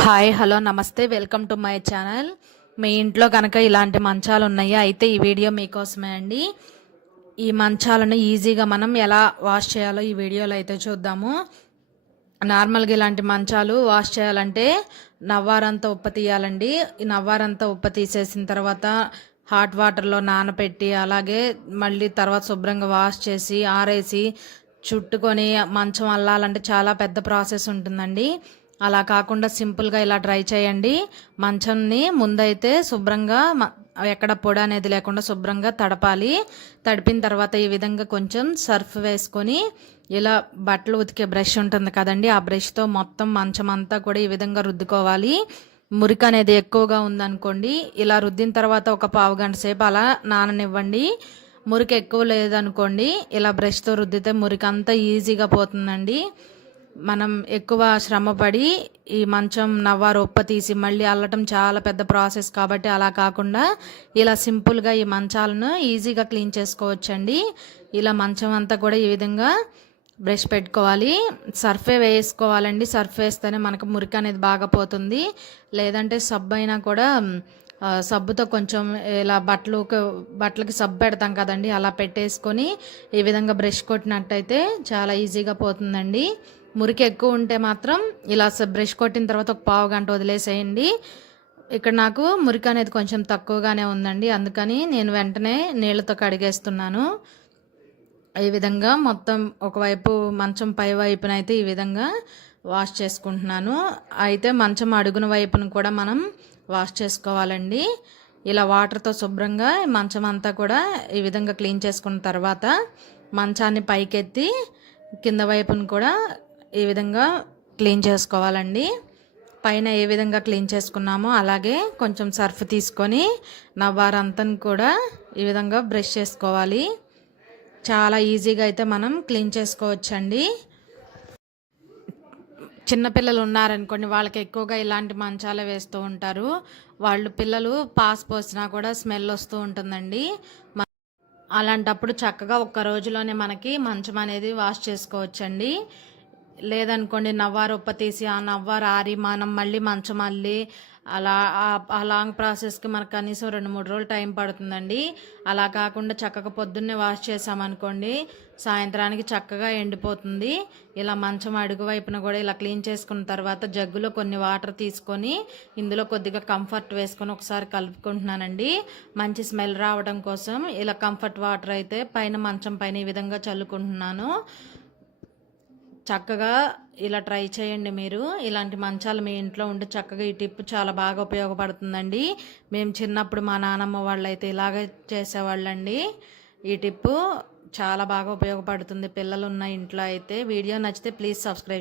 Hi hello namaste welcome to my channel మీ ఇంట్లో కనుక ఇలాంటి మంచాలు ఉన్నాయి? అయితే ఈ వీడియో మీకోసమే అండి. ఈ మంచాలను ఈజీగా మనం ఎలా వాష్ చేయాలో ఈ వీడియోలో అయితే చూద్దాము. నార్మల్గా ఇలాంటి మంచాలు వాష్ చేయాలంటే నవ్వారంతా ఉప్ప తీయాలండి. ఈ నవ్వారంతా ఉప్ప తీసేసిన తర్వాత హాట్ వాటర్లో నానబెట్టి అలాగే మళ్ళీ తర్వాత శుభ్రంగా వాష్ చేసి ఆరేసి చుట్టుకొని మంచం అల్లాలంటే చాలా పెద్ద ప్రాసెస్ ఉంటుందండి. అలా కాకుండా సింపుల్గా ఇలా డ్రై చేయండి. మంచంని ముందైతే శుభ్రంగా మ- ఎక్కడ పొడి అనేది లేకుండా శుభ్రంగా తడపాలి. తడిపిన తర్వాత ఈ విధంగా కొంచెం సర్ఫ్ వేసుకొని ఇలా బట్టలు ఉతికే బ్రష్ ఉంటుంది కదండి ఆ బ్రష్తో మొత్తం మంచం అంతా కూడా ఈ విధంగా రుద్దుకోవాలి. మురికి అనేది ఎక్కువగా ఉందనుకోండి ఇలా రుద్దిన తర్వాత ఒక పావు గంట సేపు అలా నాననివ్వండి. మురికి ఎక్కువ లేదనుకోండి ఇలా బ్రష్తో రుద్దితే మురికి అంతా ఈజీగా పోతుందండి. మనం ఎక్కువ శ్రమపడి ఈ మంచం నవ్వారు ఉప్ప తీసి మళ్ళీ అల్లటం చాలా పెద్ద ప్రాసెస్ కాబట్టి అలా కాకుండా ఇలా సింపుల్గా ఈ మంచాలను ఈజీగా క్లీన్ చేసుకోవచ్చండి. ఇలా మంచం అంతా కూడా ఈ విధంగా బ్రష్ పెట్టుకోవాలి. సర్ఫే వేసుకోవాలండి. సర్ఫ్ వేస్తేనే మనకు మురికి అనేది బాగా పోతుంది. లేదంటే సబ్బు అయినా కూడా సబ్బుతో కొంచెం ఇలా బట్టలు బట్టలకి సబ్బు పెడతాం కదండి. అలా పెట్టేసుకొని ఈ విధంగా బ్రష్ కొట్టినట్టయితే చాలా ఈజీగా పోతుందండి. మురికి ఎక్కువ ఉంటే మాత్రం ఇలా బ్రష్ కొట్టిన తర్వాత ఒక పావు గంట వదిలేసేయండి. ఇక్కడ నాకు మురికి అనేది కొంచెం తక్కువగానే ఉందండి. అందుకని నేను వెంటనే నీళ్ళతో కడిగేస్తున్నాను. ఈ విధంగా మొత్తం ఒకవైపు మంచం పై వైపున అయితే ఈ విధంగా వాష్ చేసుకుంటున్నాను. అయితే మంచం అడుగున వైపున కూడా మనం వాష్ చేసుకోవాలండి. ఇలా వాటర్తో శుభ్రంగా మంచం అంతా కూడా ఈ విధంగా క్లీన్ చేసుకున్న తర్వాత మంచాన్ని పైకెత్తి కింద వైపున కూడా ఈ విధంగా క్లీన్ చేసుకోవాలండి? పైన ఏ విధంగా క్లీన్ చేసుకున్నామో అలాగే కొంచెం సర్ఫ్ తీసుకొని నవ్వారంతా కూడా ఈ విధంగా బ్రష్ చేసుకోవాలి. చాలా ఈజీగా అయితే మనం క్లీన్ చేసుకోవచ్చండి. చిన్నపిల్లలు ఉన్నారనుకోండి వాళ్ళకి ఎక్కువగా ఇలాంటి మంచాలే వేస్తూ ఉంటారు. వాళ్ళు పిల్లలు పాస్ పోసినా కూడా స్మెల్ వస్తూ ఉంటుందండి. అలాంటప్పుడు చక్కగా ఒక్క రోజులోనే మనకి మంచం అనేది వాష్ చేసుకోవచ్చండి. లేదనుకోండి నవ్వారు ఉప్పతీసి ఆ నవ్వారు ఆరి మనం మళ్ళీ మంచం అల్లి అలా ఆ- ఆ లాంగ్ ప్రాసెస్కి మనకు కనీసం రెండు మూడు రోజులు టైం పడుతుందండి. అలా కాకుండా చక్కగా పొద్దున్నే వాష్ చేసామనుకోండి సాయంత్రానికి చక్కగా ఎండిపోతుంది. ఇలా మంచం అడుగు వైపున కూడా ఇలా క్లీన్ చేసుకున్న తర్వాత జగ్గులో కొన్ని వాటర్ తీసుకొని ఇందులో కొద్దిగా కంఫర్ట్ వేసుకొని ఒకసారి కలుపుకుంటున్నానండి. మంచి స్మెల్ రావడం కోసం ఇలా కంఫర్ట్ వాటర్ అయితే పైన మంచం పైన ఈ విధంగా చల్లుకుంటున్నాను. చక్కగా ఇలా ట్రై చేయండి మీరు. ఇలాంటి మంచాలు మీ ఇంట్లో ఉంటే చక్కగా ఈ టిప్ చాలా బాగా ఉపయోగపడుతుందండి. మేము చిన్నప్పుడు మా నానమ్మ వాళ్ళు అయితే ఇలాగే చేసేవాళ్ళండి. ఈ టిప్పు చాలా బాగా ఉపయోగపడుతుంది. పిల్లలు ఉన్న ఇంట్లో అయితే. వీడియో నచ్చితే ప్లీజ్ సబ్స్క్రైబ్